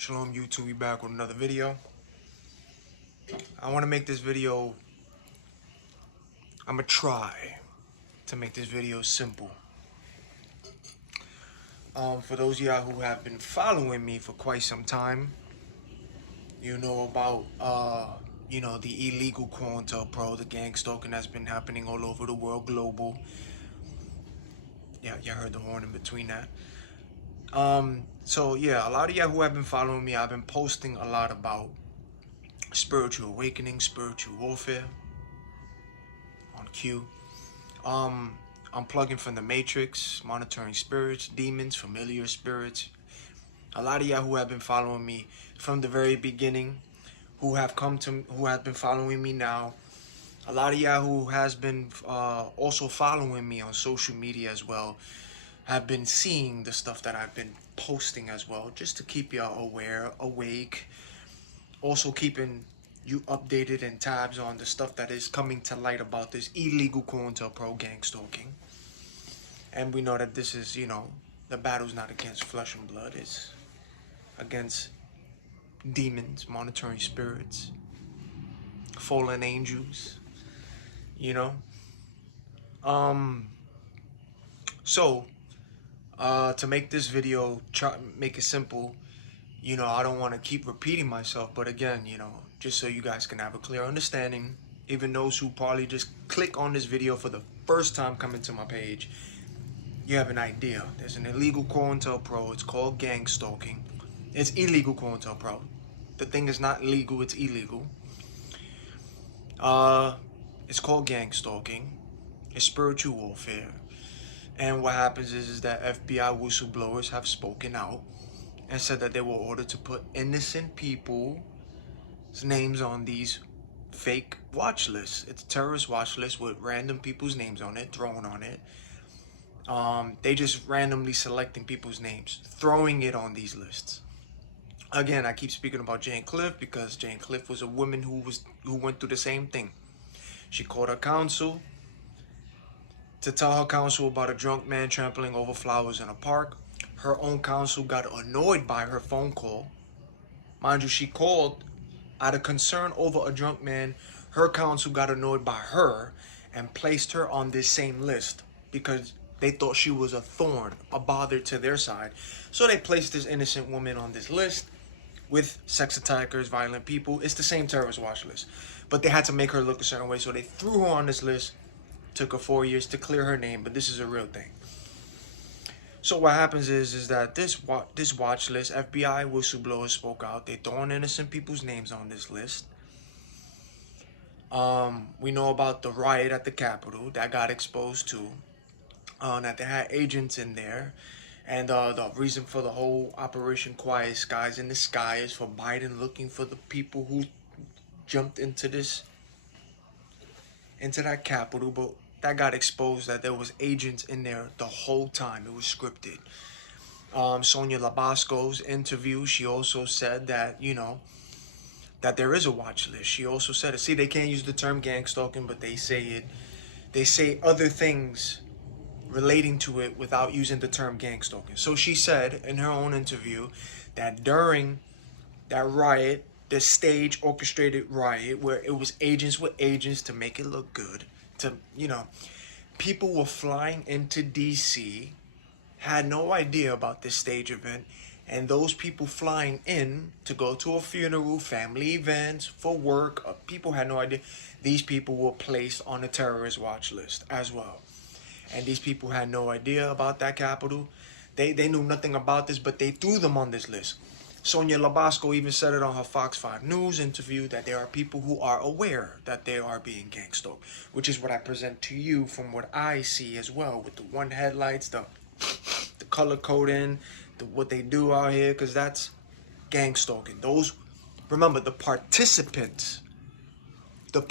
Shalom YouTube, we back with another video. I want to make this video, I'm going to try to make this video simple. For those of y'all who have been following me for quite some time, you know about, the illegal CointelPro, the gangstalking that's been happening all over the world, global. Yeah, you heard the horn in between that. So yeah, a lot of y'all who have been following me, I've been posting a lot about spiritual awakening, spiritual warfare on Q. I'm plugging from the Matrix, monitoring spirits, demons, familiar spirits. A lot of y'all who have been following me from the very beginning, who have been following me now. A lot of y'all who has been also following me on social media as well, have been seeing the stuff that I've been posting as well, just to keep y'all aware, awake. Also keeping you updated and tabs on the stuff that is coming to light about this illegal CointelPro gang stalking. And we know that this is, the battle's not against flesh and blood. It's against demons, monitoring spirits, fallen angels, So, to make this video, make it simple, I don't want to keep repeating myself, but again, just so you guys can have a clear understanding, even those who probably just click on this video for the first time coming to my page, you have an idea. There's an illegal CointelPro. It's called gang stalking. It's illegal CointelPro. The thing is not legal, it's illegal. It's called gang stalking. It's spiritual warfare. And what happens is that FBI whistleblowers have spoken out and said that they were ordered to put innocent people's names on these fake watch lists. It's a terrorist watch list with random people's names on it, thrown on it. They just randomly selecting people's names, throwing it on these lists. Again, I keep speaking about Jane Cliff because Jane Cliff was a woman who went through the same thing. She called her counsel to tell her counsel about a drunk man trampling over flowers in a park. Her own counsel got annoyed by her phone call. Mind you, she called out of concern over a drunk man. Her counsel got annoyed by her and placed her on this same list because they thought she was a thorn, a bother to their side. So they placed this innocent woman on this list with sex attackers, violent people. It's the same terrorist watch list. But they had to make her look a certain way, so they threw her on this list. Took her 4 years to clear her name, but this is a real thing. So what happens is that this watch list, FBI whistleblowers spoke out. They throwing innocent people's names on this list. We know about the riot at the Capitol that got exposed too. That they had agents in there. And the reason for the whole Operation Quiet Skies in the Sky is for Biden looking for the people who jumped into that Capitol, but that got exposed that there was agents in there the whole time. It was scripted. Sonia Labasco's interview, she also said that, that there is a watch list. She also said it. See, they can't use the term gang stalking, but they say it. They say other things relating to it without using the term gang stalking. So she said in her own interview that during that riot, the stage orchestrated riot where it was agents with agents to make it look good, to, people were flying into DC, had no idea about this stage event, and those people flying in to go to a funeral, family events, for work, people had no idea. These people were placed on a terrorist watch list as well. And these people had no idea about that Capitol. They knew nothing about this, but they threw them on this list. Sonia Labasco even said it on her Fox 5 News interview that there are people who are aware that they are being gang stalked, which is what I present to you from what I see as well, with the one headlights, the color coding, what they do out here, because that's gang stalking. Those, remember, the participants, the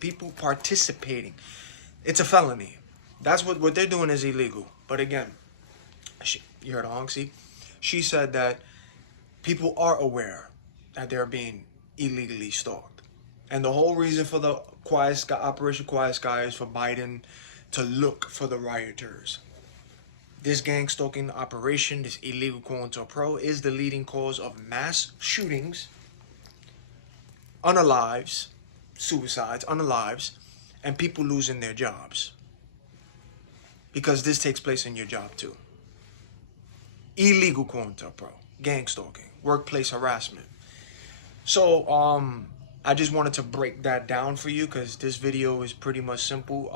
people participating, it's a felony. That's what they're doing is illegal. But again, you heard Honksy. She said that people are aware that they're being illegally stalked. And the whole reason for the Operation Quiet Sky is for Biden to look for the rioters. This gang stalking operation, this illegal CointelPro, is the leading cause of mass shootings, unalives, suicides, unalives, and people losing their jobs. Because this takes place in your job too. Illegal CointelPro, gang stalking, workplace harassment. So, I just wanted to break that down for you because this video is pretty much simple.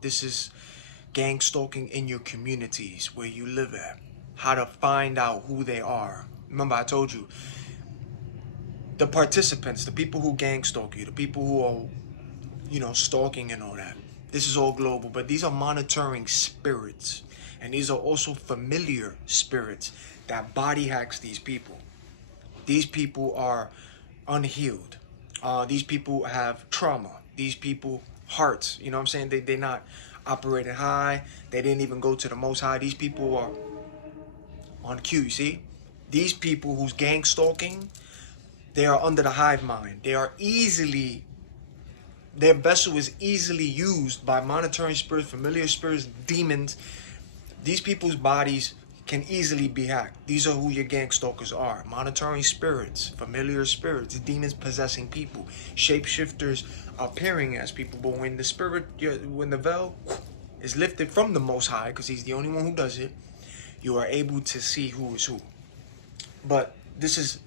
This is gang stalking in your communities where you live at. How to find out who they are. Remember, I told you, the participants, the people who gang stalk you, the people who are, stalking and all that. This is all global, but these are monitoring spirits. And these are also familiar spirits that body hacks these people. These people are unhealed. These people have trauma. These people, hearts, you know what I'm saying? They're not operating high. They didn't even go to the most high. These people are on cue, you see? These people who's gang stalking, they are under the hive mind. Their vessel is easily used by monitoring spirits, familiar spirits, demons. These people's bodies can easily be hacked. These are who your gang stalkers are. Monitoring spirits, familiar spirits, demons possessing people, shapeshifters appearing as people. But when the veil is lifted from the Most High, because he's the only one who does it, you are able to see who is who. But this is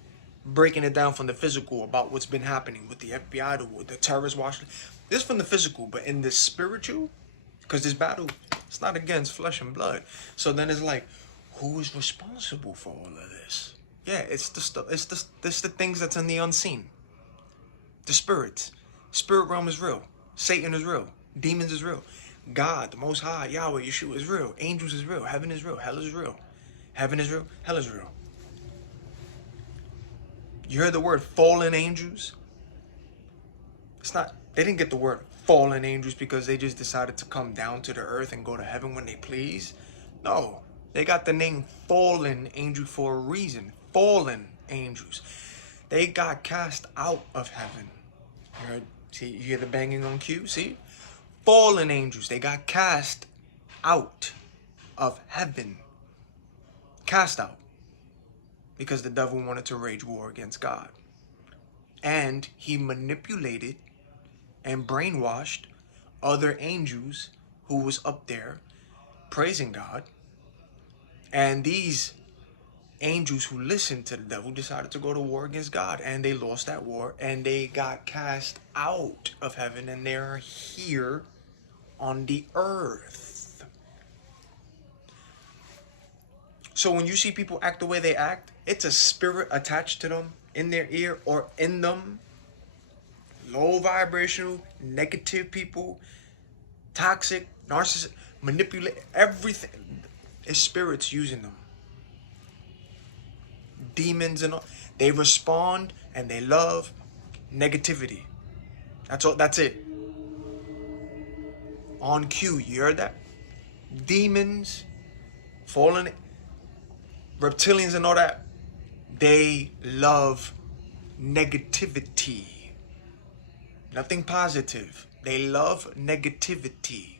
breaking it down from the physical about what's been happening with the FBI, the terrorist watch. This is from the physical, but in the spiritual, because this battle, it's not against flesh and blood. So then it's like, who is responsible for all of this? Yeah, it's the stuff. It's the things that's in the unseen. The spirits. Spirit realm is real. Satan is real. Demons is real. God, the Most High, Yahweh, Yeshua is real. Angels is real. Heaven is real. Hell is real. Heaven is real. Hell is real. You heard the word fallen angels? It's not. They didn't get the word fallen angels because they just decided to come down to the earth and go to heaven when they please. No. They got the name fallen angel for a reason. Fallen angels. They got cast out of heaven. You hear the banging on cue? See? Fallen angels. They got cast out of heaven. Cast out. Because the devil wanted to wage war against God. And he manipulated and brainwashed other angels who was up there praising God. And these angels who listened to the devil decided to go to war against God. And they lost that war. And they got cast out of heaven. And they're here on the earth. So when you see people act the way they act, it's a spirit attached to them, in their ear or in them. Low vibrational, negative people, toxic, narcissistic, manipulate, everything. It's spirits using them. Demons and all. They respond and they love negativity. That's all. That's it. On cue. You heard that? Demons, fallen, reptilians and all that. They love negativity. Nothing positive. They love negativity.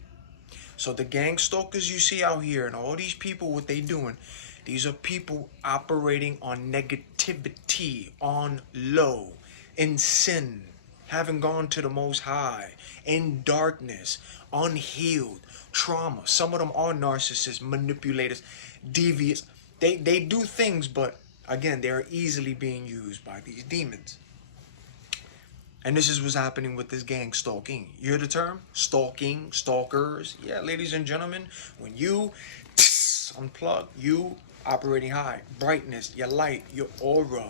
So the gang stalkers you see out here and all these people, what they doing, these are people operating on negativity, on low, in sin, having gone to the Most High, in darkness, unhealed, trauma. Some of them are narcissists, manipulators, devious. They do things, but again, they are easily being used by these demons. And this is what's happening with this gang stalking. You hear the term? Stalking, stalkers. Yeah, ladies and gentlemen, when you unplug, you operating high. Brightness, your light, your aura.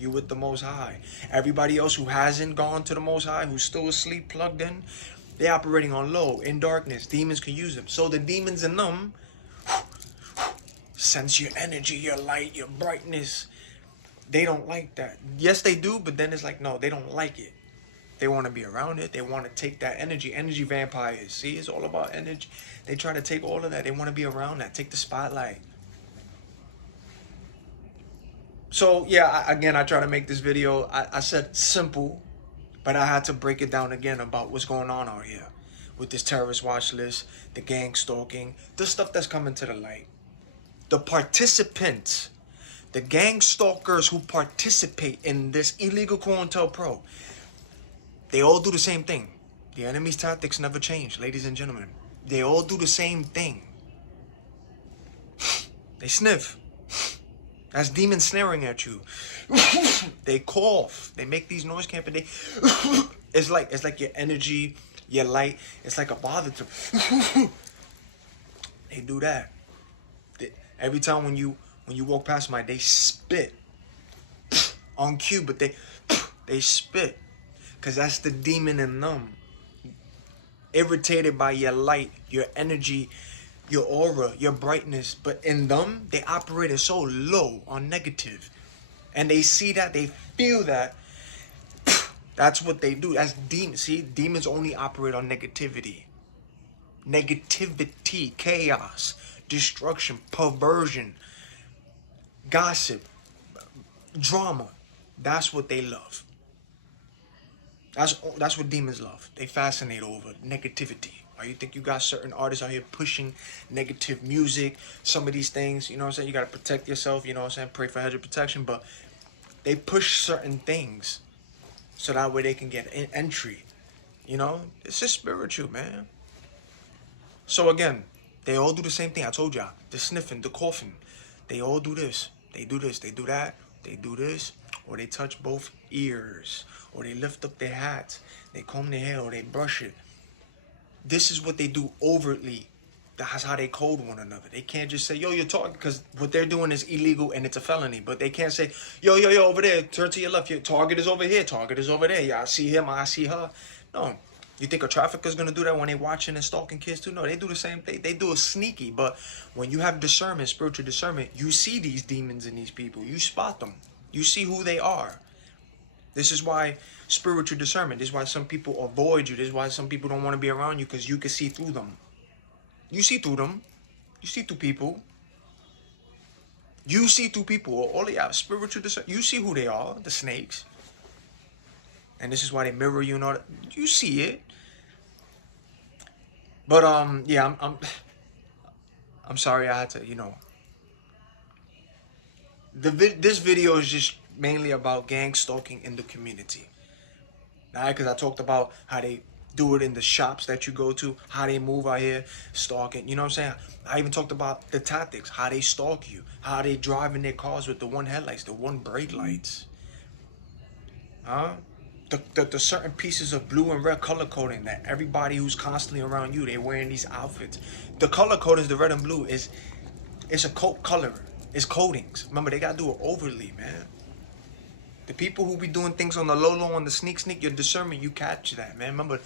You with the Most High. Everybody else who hasn't gone to the Most High, who's still asleep, plugged in, they're operating on low, in darkness. Demons can use them. So the demons in them sense your energy, your light, your brightness. They don't like that. Yes, they do, but then it's like, no, they don't like it. They want to be around it. They want to take that energy. Energy vampires. See, it's all about energy. They try to take all of that. They want to be around that. Take the spotlight. So, yeah, I try to make this video. I said simple, but I had to break it down again about what's going on out here with this terrorist watch list, the gang stalking, the stuff that's coming to the light. the participants, the gangstalkers who participate in this illegal CointelPro, they all do the same thing. The enemy's tactics never change, ladies and gentlemen. They all do the same thing. They sniff. That's demons snaring at you. They cough. They make these noise camping. It's like your energy, your light. It's like a bother to. They do that. Every time when you walk past somebody, they spit on cue, but they spit, cause that's the demon in them. Irritated by your light, your energy, your aura, your brightness, but in them, they operate so low on negative, and they see that, they feel that. That's what they do. That's demons. See, demons only operate on negativity. Negativity, chaos, destruction, perversion, gossip, drama. That's what they love. That's what demons love. They fascinate over negativity. Why you think you got certain artists out here pushing negative music, some of these things, you know what I'm saying? You got to protect yourself, you know what I'm saying? Pray for hedge of protection, but they push certain things so that way they can get entry. You know, it's just spiritual, man. So again, they all do the same thing. I told y'all, the sniffing, the coughing. They all do this. They do this. They do that. They do this. Or they touch both ears. Or they lift up their hats. They comb their hair or they brush it. This is what they do overtly. That's how they code one another. They can't just say, yo, you're talking, because what they're doing is illegal and it's a felony. But they can't say, yo, over there, turn to your left. Your target is over here. Target is over there. Yeah, I see him. I see her. No. You think a trafficker's going to do that when they're watching and stalking kids too? No, they do the same thing. They do it sneaky. But when you have discernment, spiritual discernment, you see these demons in these people. You spot them. You see who they are. This is why spiritual discernment. This is why some people avoid you. This is why some people don't want to be around you, because you can see through them. You see through them. You see through people. You see through people. All they have spiritual discernment. You see who they are, the snakes. And this is why they mirror you and all that. You see it. But yeah, I'm sorry I had to, you know. This video is just mainly about gang stalking in the community. Right? Because I talked about how they do it in the shops that you go to, how they move out here, stalking. You know what I'm saying? I even talked about the tactics, how they stalk you, how they drive in their cars with the one headlights, the one brake lights. Huh? The certain pieces of blue and red color coding that everybody who's constantly around you, they wearing these outfits. The color coding, the red and blue, it's a code color. It's codings. Remember, they gotta do it overly, man. The people who be doing things on the low, on the sneak, your discernment, you catch that, man. Remember,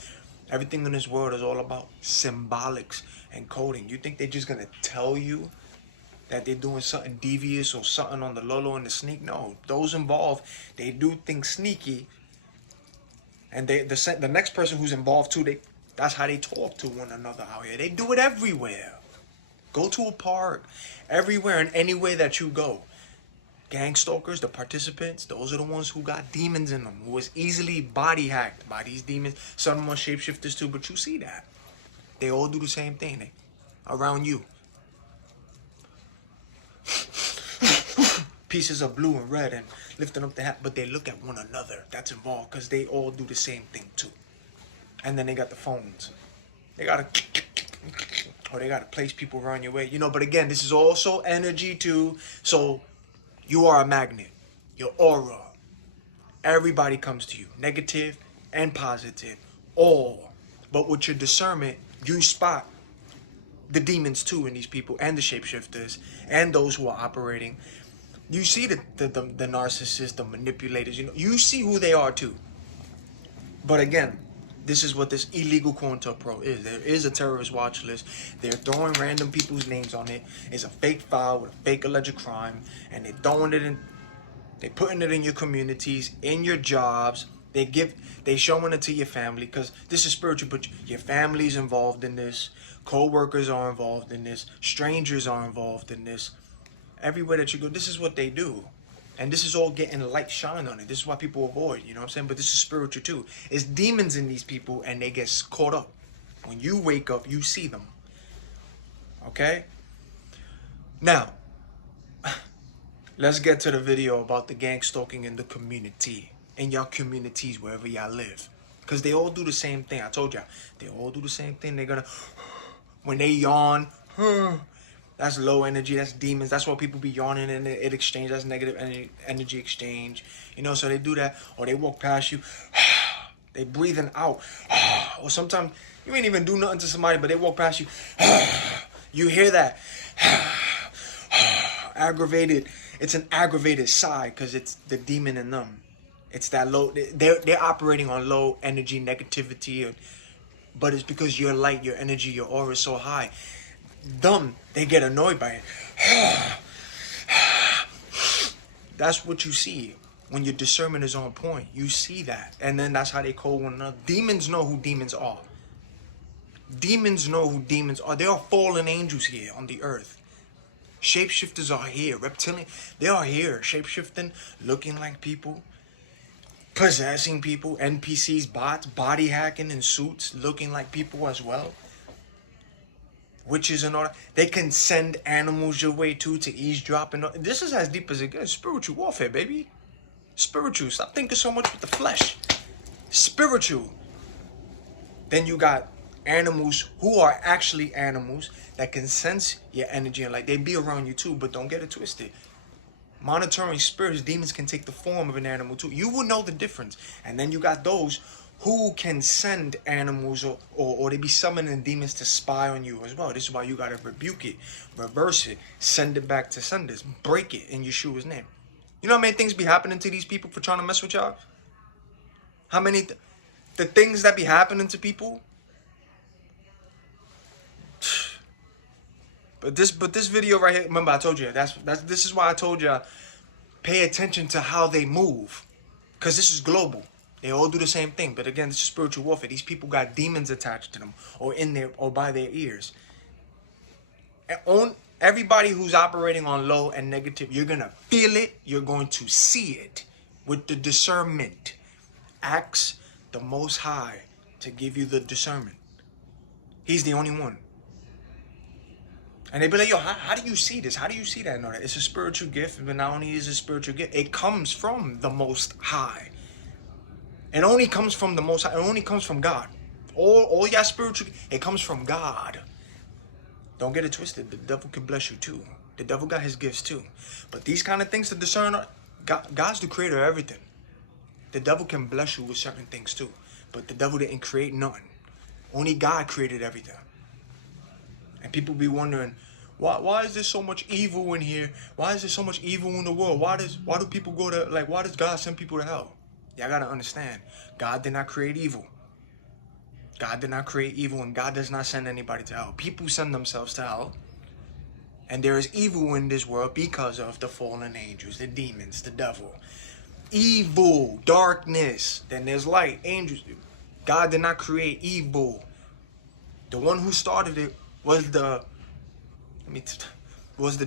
everything in this world is all about symbolics and coding. You think they're just gonna tell you that they're doing something devious or something on the low and the sneak? No, those involved, they do things sneaky. And the next person who's involved too, that's how they talk to one another out here. They do it everywhere. Go to a park, everywhere and anywhere that you go. Gangstalkers, the participants, those are the ones who got demons in them, who was easily body hacked by these demons. Some of them are shapeshifters too, but you see that. They all do the same thing around you. Pieces of blue and red and lifting up the hat, but they look at one another that's involved, because they all do the same thing too. And then they got the phones. They gotta, or they gotta place people around your way, you know. But again, this is also energy too. So you are a magnet. Your aura. Everybody comes to you, negative and positive, all. But with your discernment, you spot the demons too in these people, and the shapeshifters, and those who are operating. You see the narcissists, the manipulators, you know, you see who they are too. But again, this is what this illegal CointelPro is. There is a terrorist watch list. They're throwing random people's names on it. It's a fake file with a fake alleged crime, and they're throwing it in, they're putting it in your communities, in your jobs. They showing it to your family, because this is spiritual, but your family's involved in this. Co-workers are involved in this. Strangers are involved in this. Everywhere that you go, this is what they do. And this is all getting light shine on it. This is why people avoid, you know what I'm saying? But this is spiritual too. It's demons in these people, and they get caught up. When you wake up, you see them. Okay? Now, let's get to the video about the gang stalking in the community. In y'all communities, wherever y'all live. Because they all do the same thing. I told y'all. They all do the same thing. They're gonna... When they yawn... That's low energy. That's demons. That's why people be yawning and it exchange. That's negative energy exchange. You know, so they do that. Or they walk past you. They breathing out. Or sometimes you ain't even do nothing to somebody, but they walk past you. You hear that. Aggravated. It's an aggravated sigh because it's the demon in them. It's that low. They're operating on low energy negativity. But it's because your light, your energy, your aura is so high. Them, they get annoyed by it. That's what you see when your discernment is on point. You see that, and then that's how they call one another. Demons know who demons are. Demons know who demons are. There are fallen angels here on the earth. Shapeshifters are here. Reptilian, they are here. Shapeshifting, looking like people, possessing people. NPCs, bots, body hacking in suits, looking like people as well. Witches and all that. They can send animals your way too to eavesdrop and all. This is as deep as it gets. Spiritual warfare, baby. Spiritual. Stop thinking so much with the flesh. Spiritual. Then you got animals who are actually animals that can sense your energy and like they be around you too, but don't get it twisted. Monitoring spirits, demons can take the form of an animal too. You will know the difference. And then you got those who can send animals or they be summoning demons to spy on you as well. This is why you gotta rebuke it, reverse it, send it back to senders, break it in Yeshua's name. You know how many things be happening to these people for trying to mess with y'all? How many the things that be happening to people? But this video right here, remember I told you this is why I told you pay attention to how they move, because this is global. They all do the same thing, but again, this is spiritual warfare. These people got demons attached to them, or in their, or by their ears. And everybody who's operating on low and negative, you're gonna feel it. You're going to see it with the discernment. Ask the Most High to give you the discernment. He's the only one. And they be like, yo, how do you see this? How do you see that? No, it's a spiritual gift, but not only is it a spiritual gift, it comes from the Most High. It only comes from the Most High. It only comes from God. All y'all spiritual, it comes from God. Don't get it twisted. The devil can bless you too. The devil got his gifts too. But these kind of things to discern, God's the creator of everything. The devil can bless you with certain things too. But the devil didn't create nothing. Only God created everything. And people be wondering, why is there so much evil in here? Why is there so much evil in the world? Why do people go to, like, why does God send people to hell? Y'all gotta understand, God did not create evil. God did not create evil, and God does not send anybody to hell. People send themselves to hell. And there is evil in this world because of the fallen angels, the demons, the devil. Evil, darkness. Then there's light, angels. God did not create evil. The one who started it was the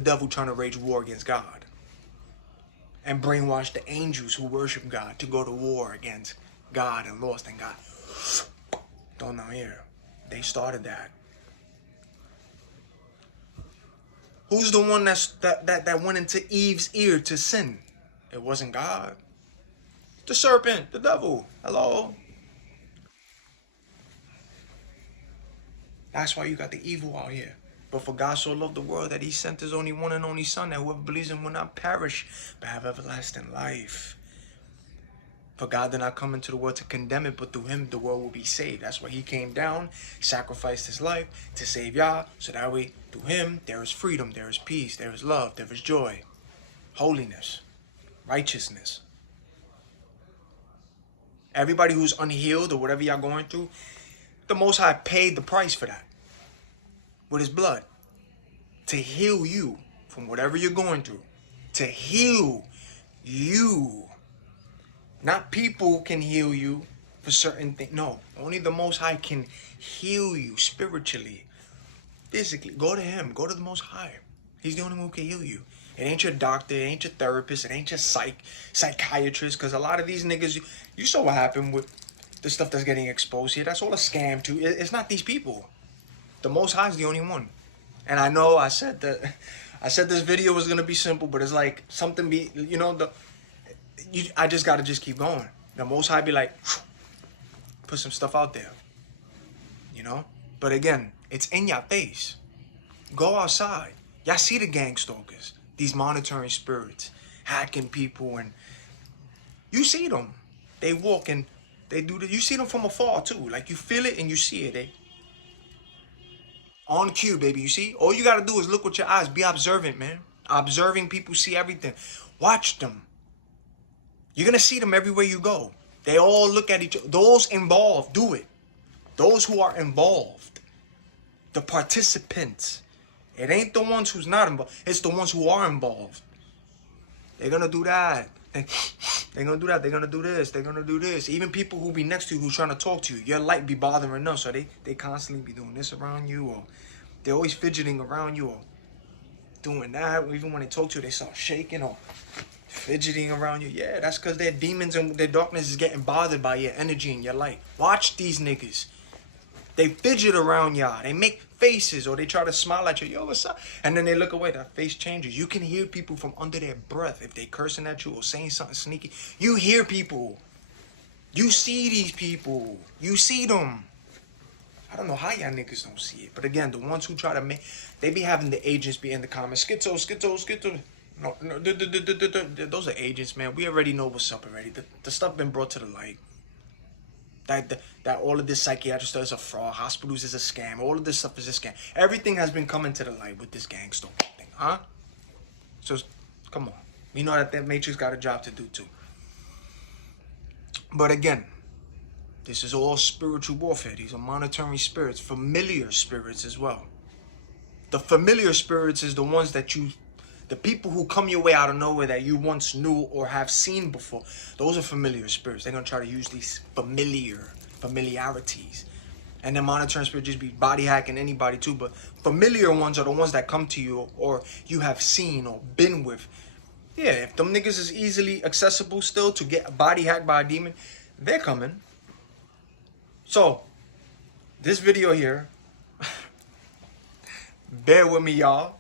devil trying to wage war against God. And brainwash the angels who worship God to go to war against God and lost in God. Don't know here. They started that. Who's the one that went into Eve's ear to sin? It wasn't God. The serpent, the devil. Hello. That's why you got the evil out here. But for God so loved the world that he sent his only one and only son, that whoever believes in him will not perish, but have everlasting life. For God did not come into the world to condemn it, but through him the world will be saved. That's why he came down, sacrificed his life to save y'all, so that way through him there is freedom, there is peace, there is love, there is joy, holiness, righteousness. Everybody who's unhealed or whatever y'all going through, the Most High paid the price for that with his blood to heal you from whatever you're going through, to heal you. Not people can heal you for certain things. No, only the Most High can heal you spiritually, physically. Go to him. Go to the Most High. He's the only one who can heal you. It ain't your doctor. It ain't your therapist. It ain't your psychiatrist. Because a lot of these niggas, you saw what happened with the stuff that's getting exposed here. That's all a scam too. It's not these people. The Most High is the only one. And I know I said that I said this video was gonna be simple, but it's like something be, you know, I just gotta just keep going. The Most High be like, put some stuff out there, you know. But again, it's in your face. Go outside. Y'all see the gangstalkers, these monitoring spirits, hacking people, and you see them. They walk and they do the, you see them from afar too. Like you feel it and you see it. They on cue, baby. You see? All you gotta do is look with your eyes. Be observant, man. Observing people see everything. Watch them. You're gonna see them everywhere you go. They all look at each other. Those involved, do it. Those who are involved. The participants. It ain't the ones who's not involved. It's the ones who are involved. They're gonna do that. They're gonna do that. They're gonna do this. They're gonna do this. Even people who be next to you who's trying to talk to you, your light be bothering them. So they constantly be doing this around you, or they're always fidgeting around you, or doing that. Even when they talk to you, they start shaking or fidgeting around you. Yeah, that's because their demons and their darkness is getting bothered by your energy and your light. Watch these niggas. They fidget around y'all. They make faces or they try to smile at you. Yo, what's up? And then they look away. That face changes. You can hear people from under their breath if they cursing at you or saying something sneaky. You hear people. You see these people. You see them. I don't know how y'all niggas don't see it. But again, the ones who try to make, they be having the agents be in the comments. Schizo. No, those are agents, man. We already know what's up already. The stuff been brought to the light. That all of this psychiatric stuff is a fraud. Hospitals is a scam. All of this stuff is a scam. Everything has been coming to the light with this gangstalker thing, huh? So, come on. We know that Matrix got a job to do too. But again, this is all spiritual warfare. These are monitoring spirits, familiar spirits as well. The familiar spirits is the ones that the people who come your way out of nowhere that you once knew or have seen before. Those are familiar spirits. They're going to try to use these familiarities. And then monitoring spirits just be body hacking anybody too. But familiar ones are the ones that come to you or you have seen or been with. Yeah, if them niggas is easily accessible still to get body hacked by a demon, they're coming. So, this video here, bear with me, y'all.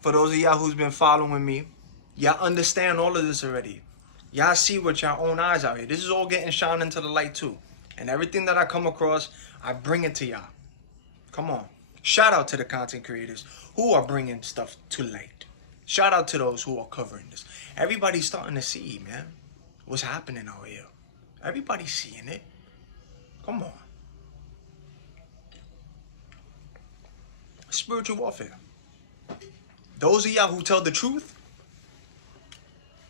For those of y'all who's been following me, y'all understand all of this already. Y'all see with your own eyes out here. This is all getting shined into the light too. And everything that I come across, I bring it to y'all. Come on. Shout out to the content creators who are bringing stuff to light. Shout out to those who are covering this. Everybody's starting to see, man, what's happening out here. Everybody's seeing it. Come on. Spiritual warfare. Those of y'all who tell the truth,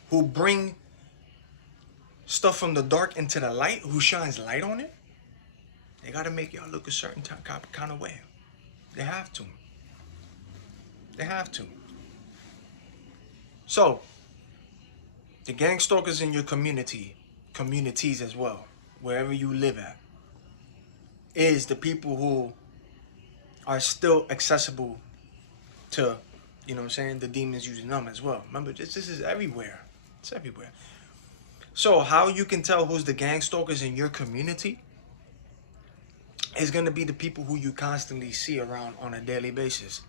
who bring stuff from the dark into the light, who shines light on it, they got to make y'all look a certain kind of way. They have to. They have to. So, the gangstalkers in your communities as well, wherever you live at, is the people who are still accessible to, you know what I'm saying, the demons using them as well. Remember, this is everywhere. It's everywhere. So how you can tell who's the gangstalkers in your community is going to be the people who you constantly see around on a daily basis.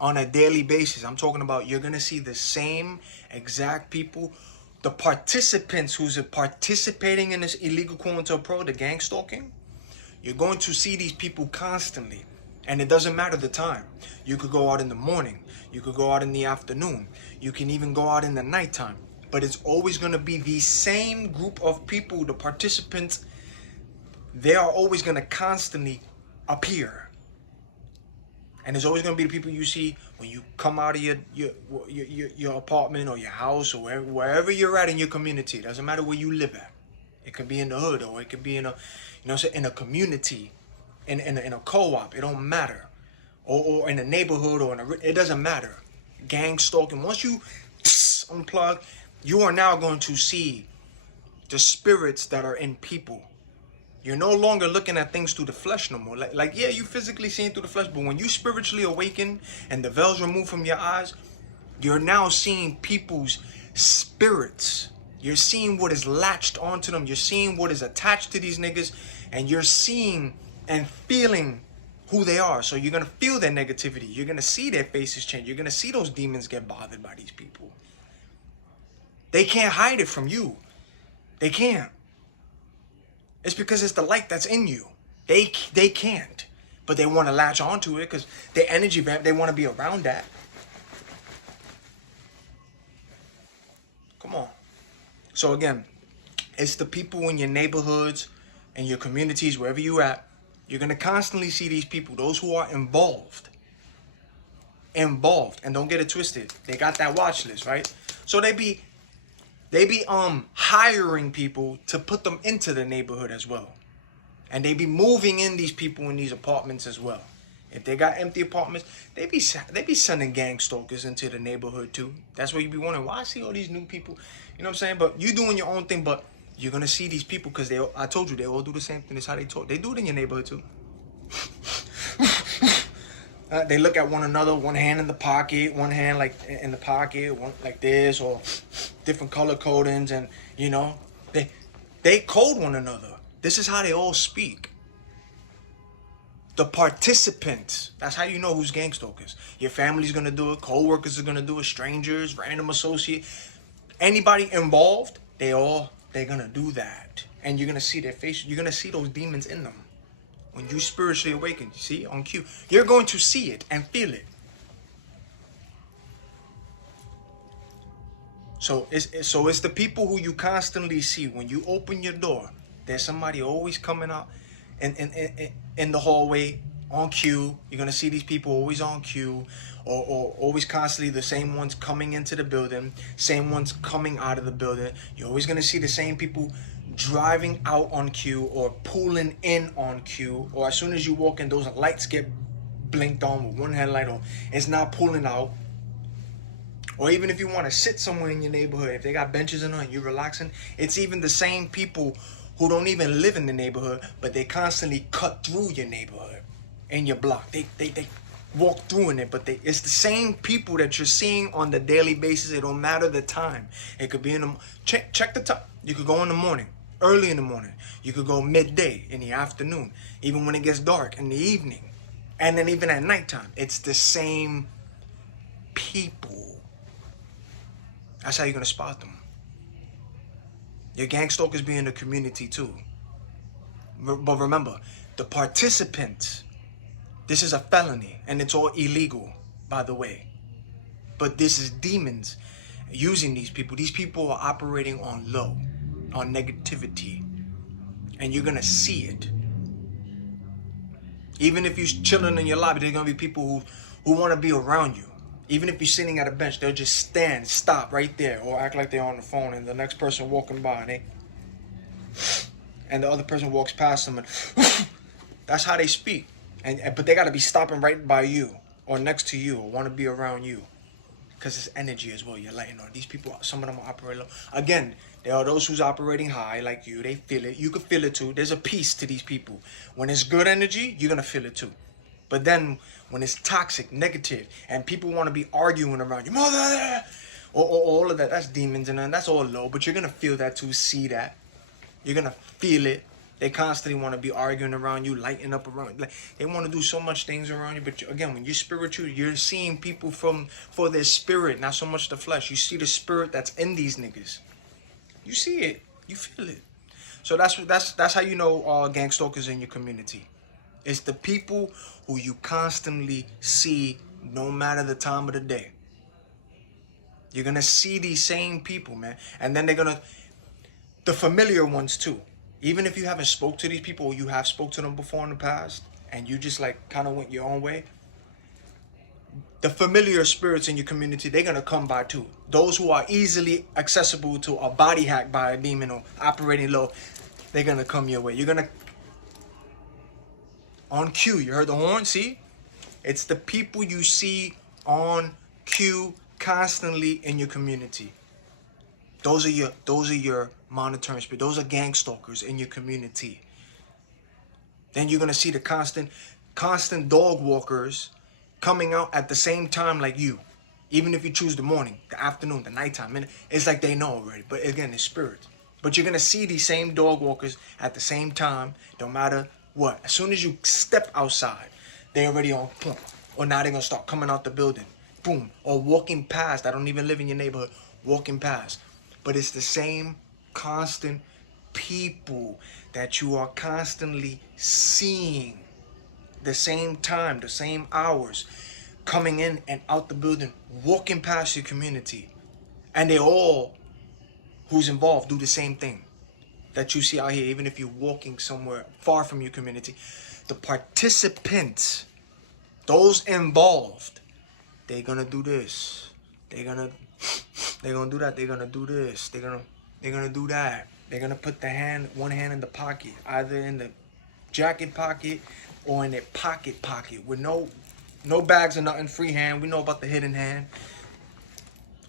On a daily basis. I'm talking about you're going to see the same exact people. The participants who's participating in this illegal CointelPro, the gang stalking, you're going to see these people constantly. And it doesn't matter the time. You could go out in the morning. You could go out in the afternoon. You can even go out in the nighttime. But it's always going to be the same group of people, the participants. They are always going to constantly appear. And there's always going to be the people you see when you come out of your apartment or your house or wherever you're at in your community. It doesn't matter where you live at. It could be in the hood or it could be in a, in a community. In a co-op, it don't matter, or in a neighborhood, or it doesn't matter. Gang stalking. Once you unplug, you are now going to see the spirits that are in people. You're no longer looking at things through the flesh no more. Like yeah, you physically seeing through the flesh, but when you spiritually awaken and the veils removed from your eyes, you're now seeing people's spirits. You're seeing what is latched onto them. You're seeing what is attached to these niggas, and you're seeing and feeling who they are. So you're going to feel their negativity. You're going to see their faces change. You're going to see those demons get bothered by these people. They can't hide it from you. They can't. It's because it's the light that's in you. They can't. But they want to latch onto it because their energy, they want to be around that. Come on. So again, it's the people in your neighborhoods and your communities, wherever you're at. You're going to constantly see these people, those who are involved. And don't get it twisted. They got that watch list, right? So they be hiring people to put them into the neighborhood as well. And they be moving in these people in these apartments as well. If they got empty apartments, they be sending gangstalkers into the neighborhood too. That's where you be wondering, why I see all these new people? You know what I'm saying? But you doing your own thing, but you're going to see these people because I told you, they all do the same thing. That's how they talk. They do it in your neighborhood too. They look at one another, one hand in the pocket, one hand like in the pocket, one like this, or different color codings, and you know, they code one another. This is how they all speak. The participants, that's how you know who's gangstalkers. Your family's gonna do it, co-workers are gonna do it, strangers, random associate, anybody involved, they're gonna do that. And you're gonna see their face, you're gonna see those demons in them. When you spiritually awaken, see, on cue, you're going to see it and feel it. So it's the people who you constantly see. When you open your door, there's somebody always coming out in the hallway on cue. You're going to see these people always on cue, or always constantly the same ones coming into the building, same ones coming out of the building. You're always going to see the same people driving out on cue or pulling in on cue, or as soon as you walk in, those lights get blinked on with one headlight on. It's not pulling out. Or even if you want to sit somewhere in your neighborhood, if they got benches in there and you're relaxing, it's even the same people who don't even live in the neighborhood, but they constantly cut through your neighborhood and your block. They walk through in it, but it's the same people that you're seeing on the daily basis. It don't matter the time. It could be in the check the time. You could go in the morning, early in the morning. You could go midday, in the afternoon, even when it gets dark in the evening, and then even at nighttime. It's the same people. That's how you're gonna spot them. Your gangstalkers be in the community too. But remember, the participants, this is a felony and it's all illegal, by the way. But this is demons using these people. These people are operating on low, on negativity. And you're gonna see it. Even if you're chilling in your lobby, there's gonna be people who wanna be around you. Even if you're sitting at a bench, they'll just stop right there, or act like they're on the phone, and the next person walking by, and the other person walks past them, and that's how they speak. But they got to be stopping right by you, or next to you, or want to be around you, because it's energy as well. You're lighting on these people. Some of them are operating low. Again, there are those who's operating high, like you. They feel it. You can feel it too. There's a peace to these people. When it's good energy, you're gonna feel it too. But then when it's toxic, negative, and people want to be arguing around you, mother, or all of that, that's demons, and that's all low. But you're going to feel that too, see that. You're going to feel it. They constantly want to be arguing around you, lighting up around you. Like, they want to do so much things around you. But again, when you're spiritual, you're seeing people for their spirit, not so much the flesh. You see the spirit that's in these niggas. You see it. You feel it. So that's how you know gangstalkers in your community. It's the people who you constantly see no matter the time of the day. You're going to see these same people, man. And then the familiar ones too. Even if you haven't spoke to these people, or you have spoke to them before in the past, and you just like kind of went your own way, the familiar spirits in your community, they're going to come by too. Those who are easily accessible to a body hack by a demon or operating low, they're going to come your way. You're going to on cue. You heard the horn? See? It's the people you see on cue constantly in your community. Those are your monitoring spirit. Those are gangstalkers in your community. Then you're gonna see the constant dog walkers coming out at the same time like you. Even if you choose the morning, the afternoon, the nighttime. And it's like they know already. But again, it's spirits. But you're gonna see these same dog walkers at the same time, no matter what. As soon as you step outside, they already on point. Or now they're gonna start coming out the building. Boom. Or walking past. I don't even live in your neighborhood. Walking past. But it's the same constant people that you are constantly seeing. The same time, the same hours, coming in and out the building, walking past your community. And they all, who's involved, do the same thing that you see out here, even if you're walking somewhere far from your community. The participants, those involved, they're gonna do this. They're gonna do that. They're gonna do this. They're gonna do that. They're gonna put one hand in the pocket, either in the jacket pocket or in their pocket with no bags or nothing, free hand. We know about the hidden hand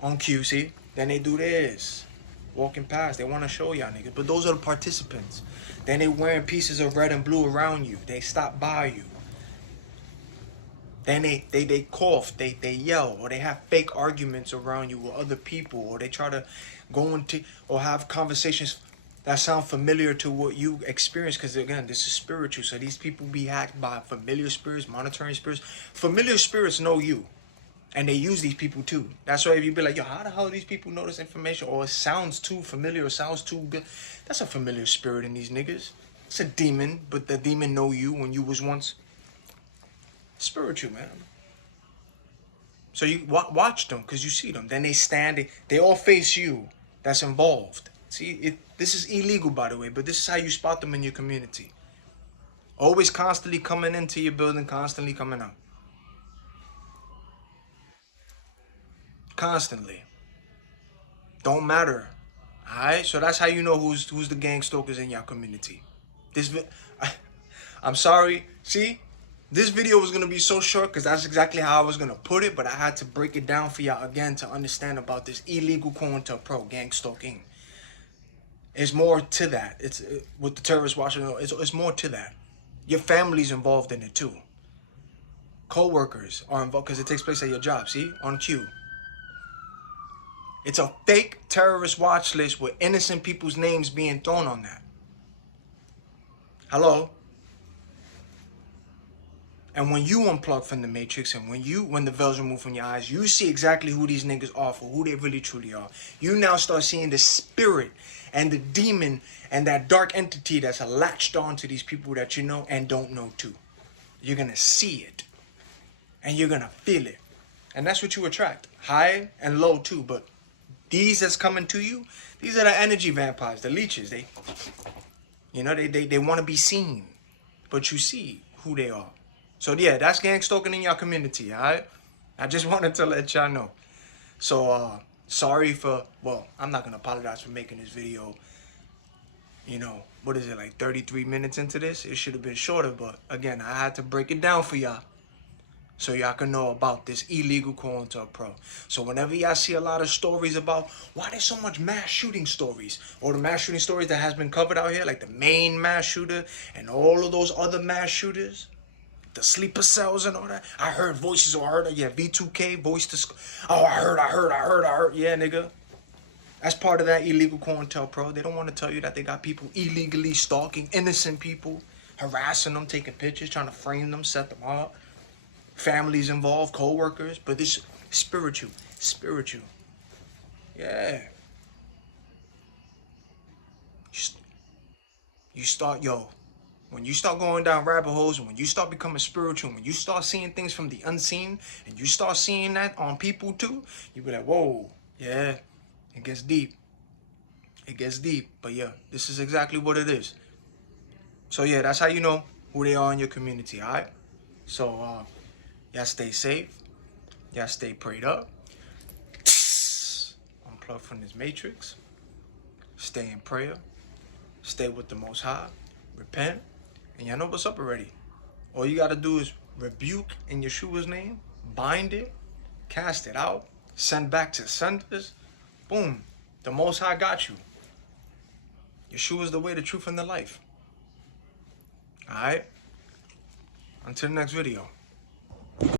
on cue, see? Then they do this, walking past. They want to show y'all niggas, but those are the participants. Then they wearing pieces of red and blue around you. They stop by you. Then they cough, they yell, or they have fake arguments around you with other people, or they try to go into or have conversations that sound familiar to what you experience, because again, this is spiritual. So these people be hacked by familiar spirits, monitoring spirits. Familiar spirits know you, and they use these people too. That's why if you be like, yo, how the hell do these people know this information? Or it sounds too familiar, or sounds too good. That's a familiar spirit in these niggas. It's a demon, but the demon know you when you was once spiritual, man. So you watch them, because you see them. Then they stand, they all face you that's involved. See, this is illegal, by the way, but this is how you spot them in your community. Always constantly coming into your building, constantly coming out. Constantly. Don't matter. Alright? So that's how you know who's the gangstalkers in your community. I'm sorry. See? This video was going to be so short because that's exactly how I was going to put it, but I had to break it down for y'all again to understand about this illegal CointelPro gang stalking. It's more to that. It's with the terrorists watching. It's more to that. Your family's involved in it too. Co-workers are involved because it takes place at your job. See? On cue. It's a fake terrorist watch list with innocent people's names being thrown on that. Hello? And when you unplug from the matrix and when the veil's removed from your eyes, you see exactly who these niggas are for who they really truly are. You now start seeing the spirit and the demon and that dark entity that's latched on to these people that you know and don't know too. You're going to see it. And you're going to feel it. And that's what you attract. High and low too. But these that's coming to you, these are the energy vampires, the leeches. They want to be seen. But you see who they are. So yeah, that's gang stalking in your community, alright? I just wanted to let y'all know. So sorry for, well, I'm not gonna apologize for making this video, you know, what is it, like 33 minutes into this? It should have been shorter, but again, I had to break it down for y'all so y'all can know about this illegal CointelPro. So whenever y'all see a lot of stories about why there's so much mass shooting stories, or the mass shooting stories that has been covered out here, like the main mass shooter and all of those other mass shooters, the sleeper cells and all that. I heard voices, or I heard, yeah, V2K, voice to, oh, I heard. Yeah, nigga. That's part of that illegal CointelPro. They don't want to tell you that they got people illegally stalking innocent people, harassing them, taking pictures, trying to frame them, set them up. Families involved, co-workers, but this spiritual. Yeah. You start, yo, when you start going down rabbit holes, and when you start becoming spiritual, when you start seeing things from the unseen, and you start seeing that on people too, you be like, whoa, yeah, it gets deep. It gets deep. But yeah, this is exactly what it is. So yeah, that's how you know who they are in your community, all right? So y'all stay safe. Y'all stay prayed up. Unplug from this matrix. Stay in prayer. Stay with the Most High. Repent. And y'all know what's up already. All you got to do is rebuke in Yeshua's name. Bind it. Cast it out. Send back to senders. Boom. The Most High got you. Yeshua is the way, the truth, and the life. Alright? Until the next video.